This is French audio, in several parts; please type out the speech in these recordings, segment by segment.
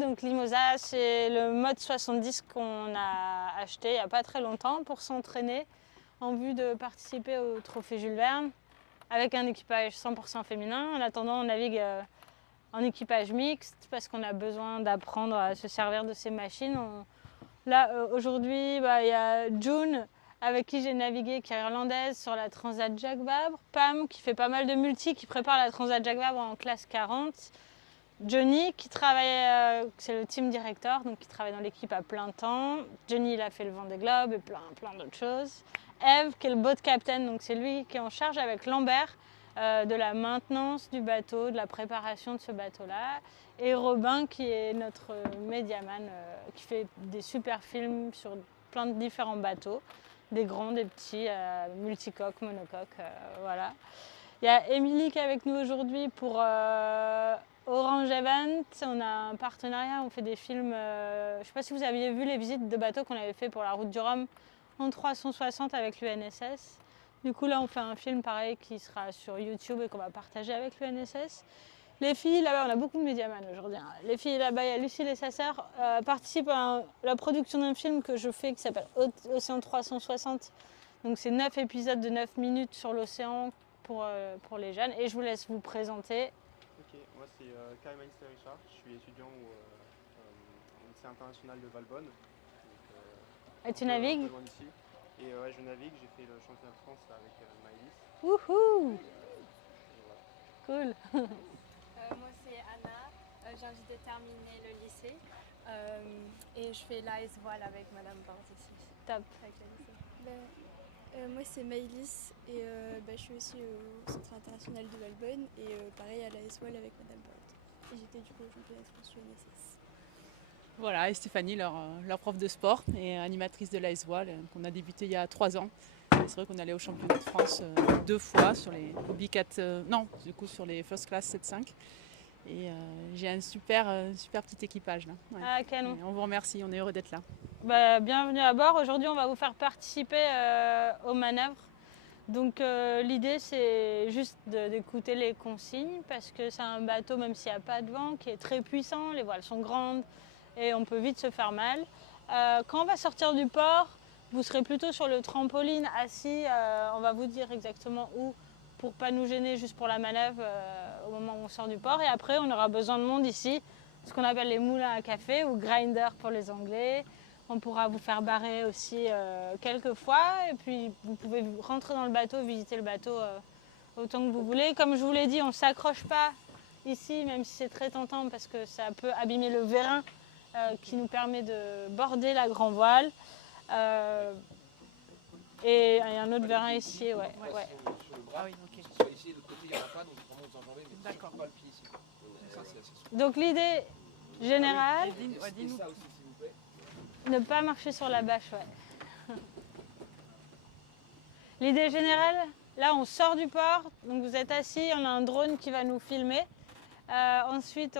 Donc Limosa, c'est le mode 70 qu'on a acheté il n'y a pas très longtemps pour s'entraîner en vue de participer au trophée Jules Verne avec un équipage 100% féminin. En attendant, on navigue en équipage mixte parce qu'on a besoin d'apprendre à se servir de ces machines. Là, aujourd'hui, il y a June avec qui j'ai navigué, qui est irlandaise, sur la Transat Jacques Vabre. Pam, qui fait pas mal de multi, qui prépare la Transat Jacques Vabre en classe 40. Johnny, qui travaille, c'est le team director, donc qui travaille dans l'équipe à plein temps. Johnny, il a fait le Vendée Globe et plein d'autres choses. Eve, qui est le boat captain, donc c'est lui qui est en charge avec Lambert de la maintenance du bateau, de la préparation de ce bateau-là. Et Robin, qui est notre médiaman, qui fait des super films sur plein de différents bateaux, des grands, des petits, multicoques, monocoques, voilà. Il y a Émilie qui est avec nous aujourd'hui pour Orange Event. On a un partenariat, on fait des films. Je ne sais pas si vous aviez vu les visites de bateaux qu'on avait fait pour la route du Rhum en 360 avec l'UNSS. Du coup, là, on fait un film pareil qui sera sur YouTube et qu'on va partager avec l'UNSS. Les filles, là-bas, on a beaucoup de médiamans aujourd'hui. Les filles, là-bas, il y a Lucille et sa sœur, participent à la production d'un film que je fais qui s'appelle Océan 360. Donc, c'est 9 épisodes de 9 minutes sur l'océan pour les jeunes. Et je vous laisse vous présenter. Ok, moi c'est Karim Alistair Richard, je suis étudiant au lycée international de Valbonne. Et tu navigues? Ici. Et ouais, je navigue, j'ai fait le championnat de France avec Maëlys. Wouhou! Voilà. Cool! Moi c'est Anna, j'ai envie de terminer le lycée et je fais l'AS Voile avec Madame Borde ici. Top! Avec le lycée. Moi c'est Maëlys et je suis aussi au Centre international de Valbonne et pareil à l'AS Voile avec Madame Borde. Et j'étais du coup au championnat de France UNSS. Voilà, et Stéphanie, leur prof de sport et animatrice de l'AS Voile, qu'on a débuté il y a 3 ans. C'est vrai qu'on allait au championnat de France 2 fois sur les sur les first class 7-5. Et j'ai un super petit équipage là. Ouais. Ah, canon! Et on vous remercie, on est heureux d'être là. Bienvenue à bord. Aujourd'hui, on va vous faire participer aux manœuvres. Donc l'idée, c'est juste d'écouter les consignes parce que c'est un bateau, même s'il n'y a pas de vent, qui est très puissant. Les voiles sont grandes et on peut vite se faire mal. Quand on va sortir du port, vous serez plutôt sur le trampoline assis. On va vous dire exactement où pour ne pas nous gêner juste pour la manœuvre au moment où on sort du port. Et après, on aura besoin de monde ici, ce qu'on appelle les moulins à café ou grinder pour les Anglais. On pourra vous faire barrer aussi quelques fois. Et puis, vous pouvez rentrer dans le bateau, visiter le bateau autant que vous voulez. Comme je vous l'ai dit, on ne s'accroche pas ici, même si c'est très tentant parce que ça peut abîmer le vérin qui nous permet de border la grand voile. Et il y a un autre vérin ici, ouais. Sur le bras, Ah oui, ok. soit ici, de l'autre côté il n'y en a pas, donc vraiment vous enjambez, mais D'accord. pas le pied ici. Ça, c'est assez sûr. Donc l'idée générale, Et ça aussi, s'il vous plaît. ne pas marcher sur la bâche, ouais. L'idée générale, là on sort du port, donc vous êtes assis, on a un drone qui va nous filmer. Ensuite,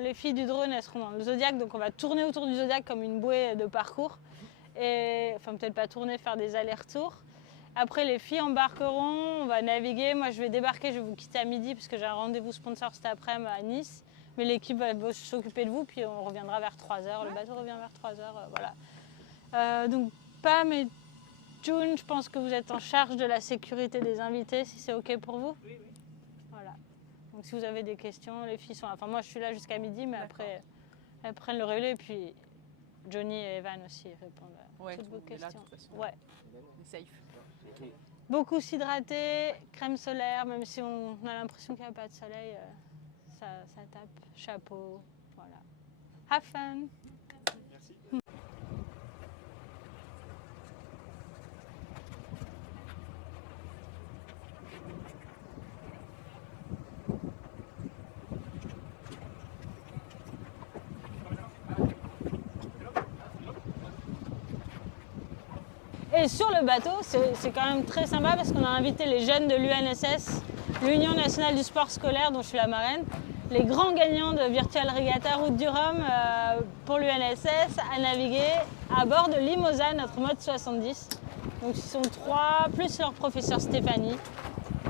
les filles du drone, elles seront dans le Zodiac, donc on va tourner autour du Zodiac comme une bouée de parcours. Et, enfin, peut-être pas tourner, faire des allers-retours. Après, les filles embarqueront, on va naviguer. Moi, je vais débarquer, je vais vous quitter à midi parce que j'ai un rendez-vous sponsor cet après-midi à Nice. Mais l'équipe va s'occuper de vous, puis on reviendra vers 3h. Le bateau revient vers 3h, voilà. Donc, Pam et June, je pense que vous êtes en charge de la sécurité des invités, si c'est OK pour vous. Oui. Voilà. Donc si vous avez des questions, les filles sont là. Enfin, moi, je suis là jusqu'à midi, mais après, elles prennent le relais. Et puis, Johnny et Evan aussi répondent à toutes vos questions. Là, de toute façon. Ouais. On est safe. Beaucoup s'hydrater, crème solaire, même si on a l'impression qu'il n'y a pas de soleil, ça tape. Chapeau, voilà. Have fun! Merci. Et sur le bateau, c'est quand même très sympa parce qu'on a invité les jeunes de l'UNSS, l'Union nationale du sport scolaire dont je suis la marraine, les grands gagnants de Virtual Regatta Route du Rhum pour l'UNSS à naviguer à bord de Limosa, notre mode 70. Donc ils sont 3, plus leur professeur Stéphanie,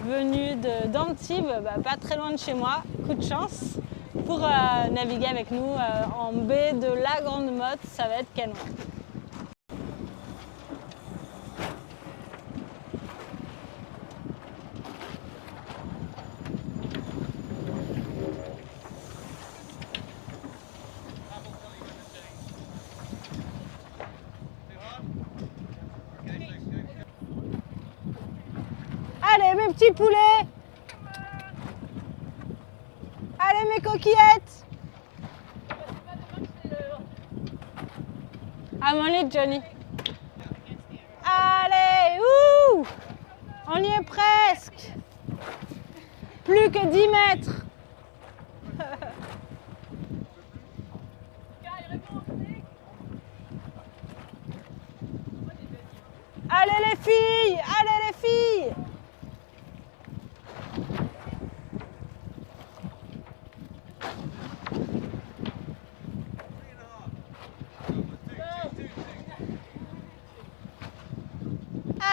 venus d'Antibes, pas très loin de chez moi, coup de chance. pour naviguer avec nous en baie de la Grande Motte. Ça va être canon. Allez mes petits poulets! Allez mes coquillettes! À mon lit, Johnny. Allez, ouh! On y est presque. Plus que 10 mètres. Allez les filles! Allez les filles!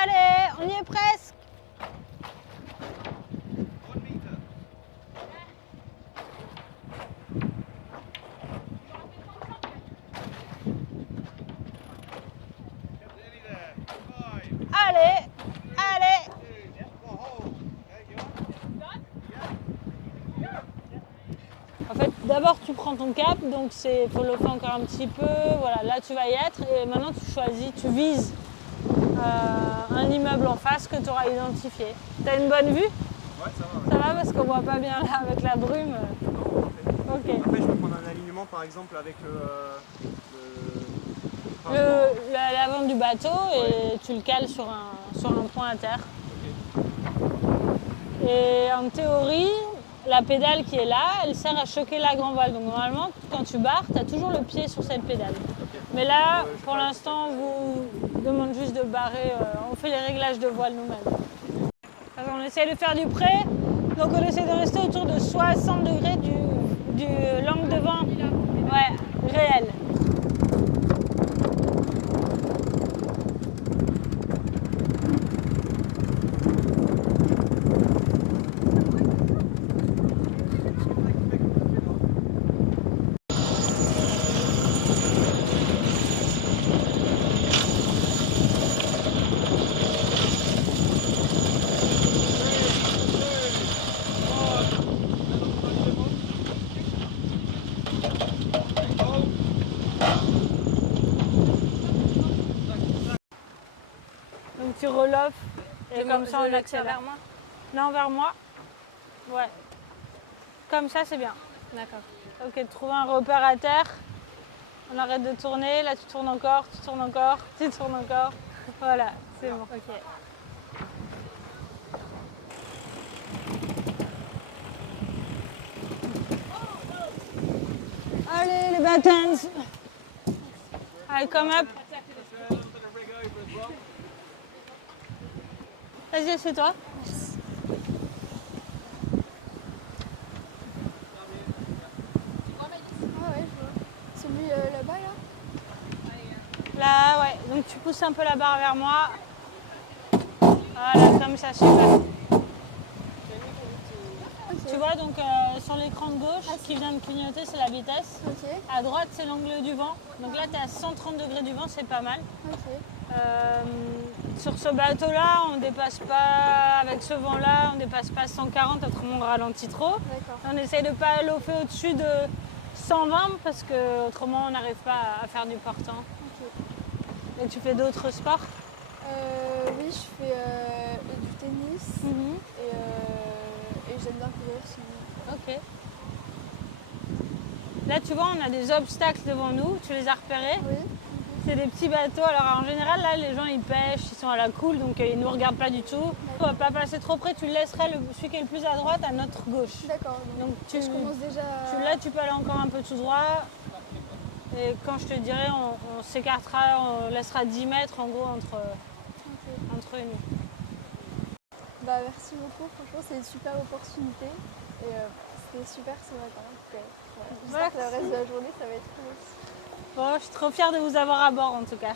Allez, on y est presque. Allez, allez. En fait, d'abord tu prends ton cap, donc il faut le faire encore un petit peu. Voilà, là tu vas y être et maintenant tu choisis, tu vises un immeuble en face que tu auras identifié. T'as une bonne vue? Ouais, ça va. Ça va parce qu'on voit pas bien là avec la brume. Ok. Après, je peux prendre un alignement par exemple avec L'avant du bateau et tu le cales sur un point à terre. Et en théorie, la pédale qui est là, elle sert à choquer la grand voile. Donc normalement, quand tu barres, tu as toujours le pied sur cette pédale. Mais là, pour l'instant, on vous demande juste de barrer. On fait les réglages de voile nous-mêmes. On essaie de faire du près. Donc on essaie de rester autour de 60 degrés du l'angle de vent. Ouais, réel. Donc tu reloffes et comme ça on accélère. vers moi? Non, vers moi. Ouais. Comme ça c'est bien. D'accord. Ok, trouver un repère à terre. On arrête de tourner. Là tu tournes encore, tu tournes encore, tu tournes encore. Voilà, c'est bon. Ok. Allez les buttons. Allez, come up. Vas-y, assieds-toi. Ah ouais, je vois. Celui là-bas, là? Là, ouais. Donc tu pousses un peu la barre vers moi. Voilà, comme ça, super. Tu vois, donc sur l'écran de gauche, ce qui vient de clignoter, c'est la vitesse. Ok, À droite, c'est l'angle du vent. Donc là, tu es à 130 degrés du vent, c'est pas mal. ok. Sur ce bateau-là, on dépasse pas, avec ce vent-là, on dépasse pas 140, autrement on ralentit trop. D'accord. On essaye de pas lofer au-dessus de 120 parce que autrement on n'arrive pas à faire du portant. Ok. Et tu fais d'autres sports? Oui, je fais du tennis et j'aime bien courir sinon. Ok. Là, tu vois, on a des obstacles devant nous. Tu les as repérés. Oui. C'est des petits bateaux. Alors en général, là, les gens ils pêchent, ils sont à la cool, donc ils nous regardent pas du tout. On va pas passer trop près. Tu laisserais celui qui est le plus à droite à notre gauche. D'accord. Donc Je commence déjà. là, tu peux aller encore un peu tout droit. Et quand je te dirai, on s'écartera, on laissera 10 mètres en gros entre nous. Bah merci beaucoup. Franchement, c'est une super opportunité et c'était super ce matin. Donc, voilà. J'espère que le reste de la journée, ça va être cool aussi. Bon, je suis trop fière de vous avoir à bord en tout cas.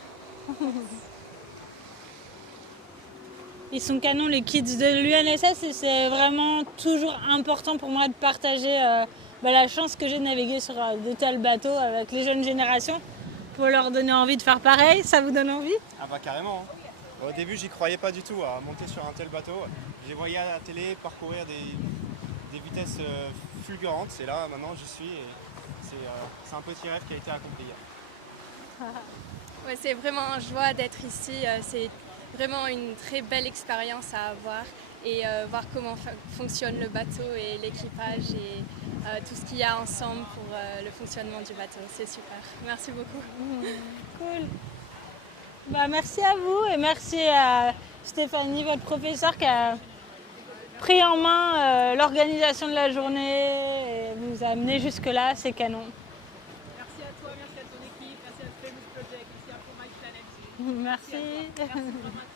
Ils sont canons les kids de l'UNSS et c'est vraiment toujours important pour moi de partager la chance que j'ai de naviguer sur de tels bateaux avec les jeunes générations pour leur donner envie de faire pareil. Ça vous donne envie? Ah bah carrément. Au début, j'y croyais pas du tout à monter sur un tel bateau. Je les voyais à la télé parcourir des vitesses fulgurantes. Et là, maintenant, j'y suis. Et c'est un petit rêve qui a été accompli. Ouais, c'est vraiment une joie d'être ici. C'est vraiment une très belle expérience à avoir et voir comment fonctionne le bateau et l'équipage et tout ce qu'il y a ensemble pour le fonctionnement du bateau. C'est super. Merci beaucoup. Cool. Bah, merci à vous et merci à Stéphanie, votre professeur, qui a pris en main l'organisation de la journée et vous a amené jusque-là. C'est canon. Merci à toi, merci à ton équipe, merci à Famous Project, merci à For My Planet. Merci. Merci vraiment à toi.